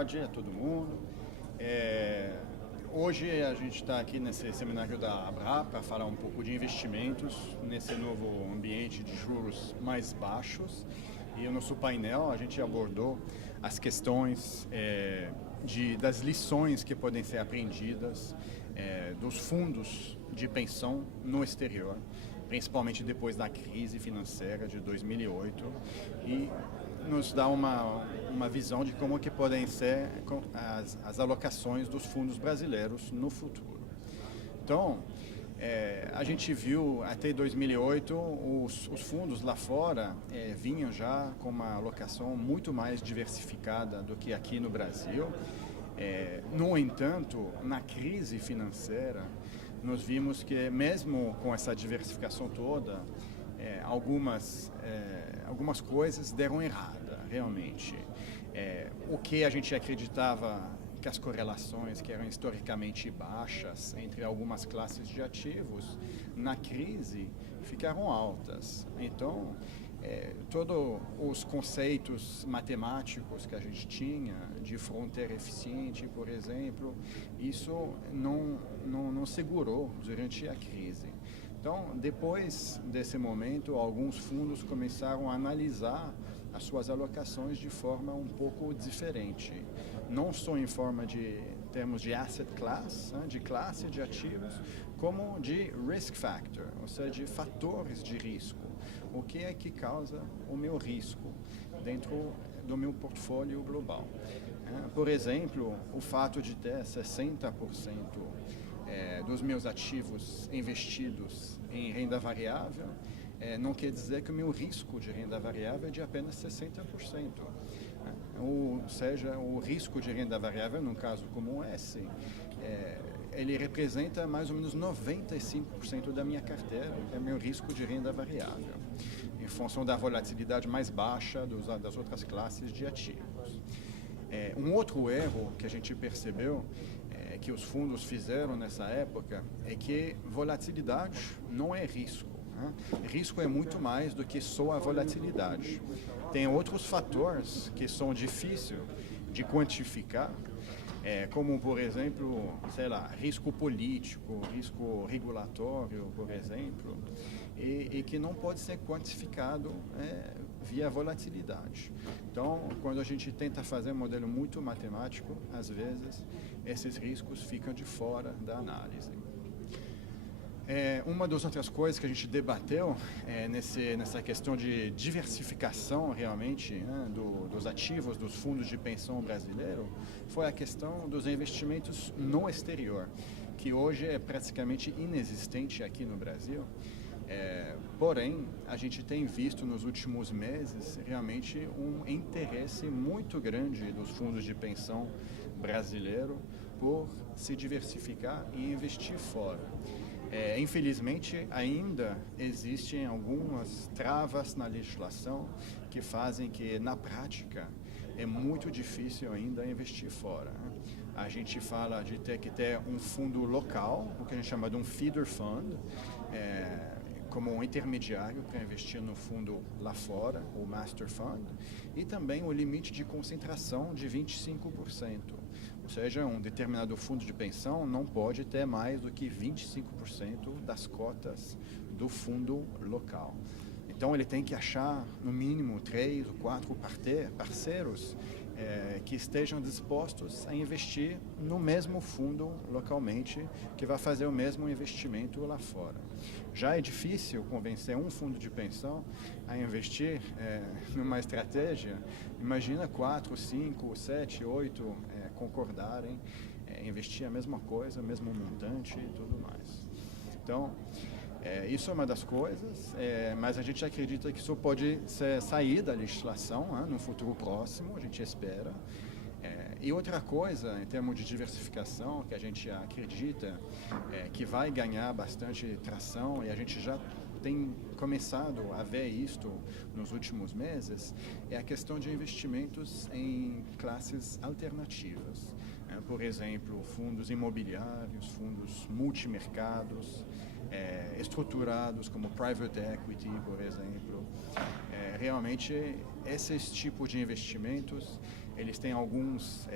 tarde a todo mundo. Hoje a gente está aqui nesse seminário da Abra para falar um pouco de investimentos nesse novo ambiente de juros mais baixos. E no nosso painel a gente abordou as questões das lições que podem ser aprendidas dos fundos de pensão no exterior, principalmente depois da crise financeira de 2008, e nos dá uma visão de como que podem ser as alocações dos fundos brasileiros no futuro. Então, a gente viu até 2008 os fundos lá fora vinham já com uma alocação muito mais diversificada do que aqui no Brasil. No entanto, na crise financeira, nós vimos que mesmo com essa diversificação toda, algumas coisas deram errada, realmente. O que a gente acreditava que as correlações que eram historicamente baixas entre algumas classes de ativos, na crise ficaram altas. Então, todos os conceitos matemáticos que a gente tinha de fronteira eficiente, por exemplo, isso não segurou durante a crise. Então, depois desse momento, alguns fundos começaram a analisar as suas alocações de forma um pouco diferente. Não só em termos de asset class, de classe de ativos, como de risk factor, ou seja, de fatores de risco. O que é que causa o meu risco dentro do meu portfólio global? Por exemplo, o fato de ter 60% dos meus ativos investidos em renda variável não quer dizer que o meu risco de renda variável é de apenas 60%. Ou seja, o risco de renda variável, num caso como esse, ele representa mais ou menos 95% da minha carteira, é meu risco de renda variável, em função da volatilidade mais baixa das outras classes de ativos. Um outro erro que a gente percebeu que os fundos fizeram nessa época é que volatilidade não é risco. Risco é muito mais do que só a volatilidade. Tem outros fatores que são difíceis de quantificar, como, por exemplo, risco político, risco regulatório, por exemplo, e que não pode ser quantificado via volatilidade. Então, quando a gente tenta fazer um modelo muito matemático, às vezes, esses riscos ficam de fora da análise. Uma das outras coisas que a gente debateu nessa questão de diversificação realmente dos ativos dos fundos de pensão brasileiro foi a questão dos investimentos no exterior, que hoje é praticamente inexistente aqui no Brasil. Porém, a gente tem visto nos últimos meses realmente um interesse muito grande dos fundos de pensão brasileiro por se diversificar e investir fora. Infelizmente, ainda existem algumas travas na legislação que fazem que, na prática, é muito difícil ainda investir fora. A gente fala de ter que ter um fundo local, o que a gente chama de um feeder fund, como um intermediário para investir no fundo lá fora, o Master Fund, e também o limite de concentração de 25%. Ou seja, um determinado fundo de pensão não pode ter mais do que 25% das cotas do fundo local. Então, ele tem que achar, no mínimo, 3 ou 4 parceiros que estejam dispostos a investir no mesmo fundo localmente, que vai fazer o mesmo investimento lá fora. Já é difícil convencer um fundo de pensão a investir numa estratégia. Imagina 4, 5, 7, 8 concordarem, investir a mesma coisa, mesmo montante e tudo mais. Então, isso é uma das coisas, mas a gente acredita que isso pode sair da legislação no futuro próximo, a gente espera. E outra coisa, em termos de diversificação, que a gente acredita que vai ganhar bastante tração, e a gente já tem começado a ver isto nos últimos meses, é a questão de investimentos em classes alternativas. Por exemplo, fundos imobiliários, fundos multimercados, estruturados como private equity, por exemplo. Realmente, esses tipos de investimentos, eles têm alguns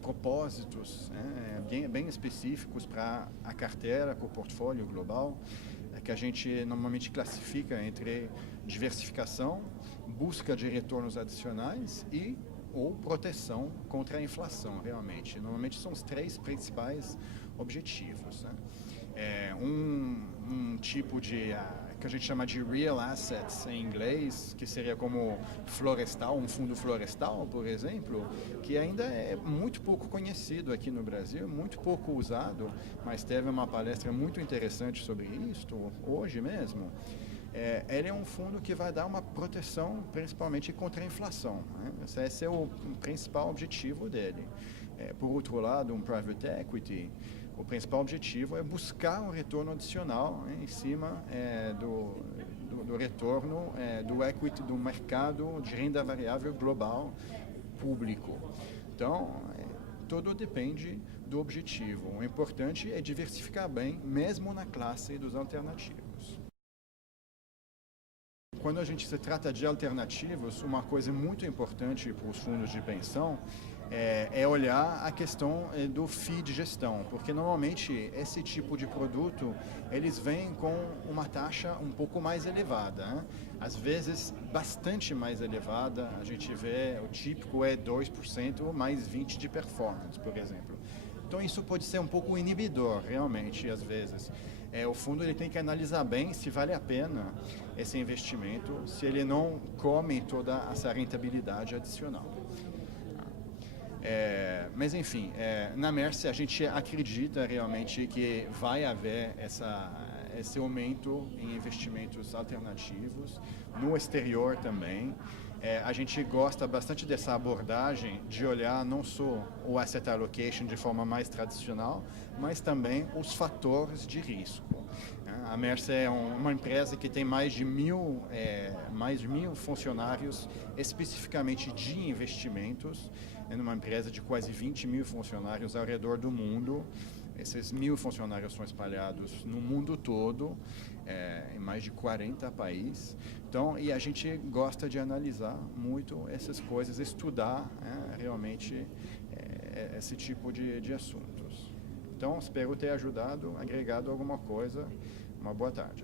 propósitos, né, bem específicos para a carteira, para o portfólio global, que a gente normalmente classifica entre diversificação, busca de retornos adicionais ou proteção contra a inflação, realmente. Normalmente são os 3 principais objetivos, né? Um tipo que a gente chama de real assets em inglês, que seria como florestal, um fundo florestal, por exemplo, que ainda é muito pouco conhecido aqui no Brasil, muito pouco usado, mas teve uma palestra muito interessante sobre isso hoje mesmo. Ele é um fundo que vai dar uma proteção principalmente contra a inflação, né? Esse é o principal objetivo dele. Por outro lado, um private equity, o principal objetivo é buscar um retorno adicional, né, em cima do retorno do equity, do mercado de renda variável global público. Então, tudo depende do objetivo. O importante é diversificar bem, mesmo na classe dos alternativos. Quando a gente se trata de alternativos, uma coisa muito importante para os fundos de pensão é olhar a questão do FII de gestão, porque normalmente esse tipo de produto eles vêm com uma taxa um pouco mais elevada, né? Às vezes bastante mais elevada. A gente vê, o típico é 2% mais 20% de performance, por exemplo. Então isso pode ser um pouco inibidor, realmente, às vezes. O fundo ele tem que analisar bem se vale a pena esse investimento, se ele não come toda essa rentabilidade adicional. Mas enfim, na Mercy a gente acredita realmente que vai haver esse aumento em investimentos alternativos, no exterior também. A gente gosta bastante dessa abordagem de olhar não só o asset allocation de forma mais tradicional, mas também os fatores de risco. A Mercy é uma empresa que tem mais de 1.000 funcionários especificamente de investimentos, numa empresa de quase 20.000 funcionários ao redor do mundo. Esses 1.000 funcionários são espalhados no mundo todo, em mais de 40 países. Então, e a gente gosta de analisar muito essas coisas, estudar realmente esse tipo de assuntos. Então, espero ter ajudado, agregado alguma coisa. Uma boa tarde.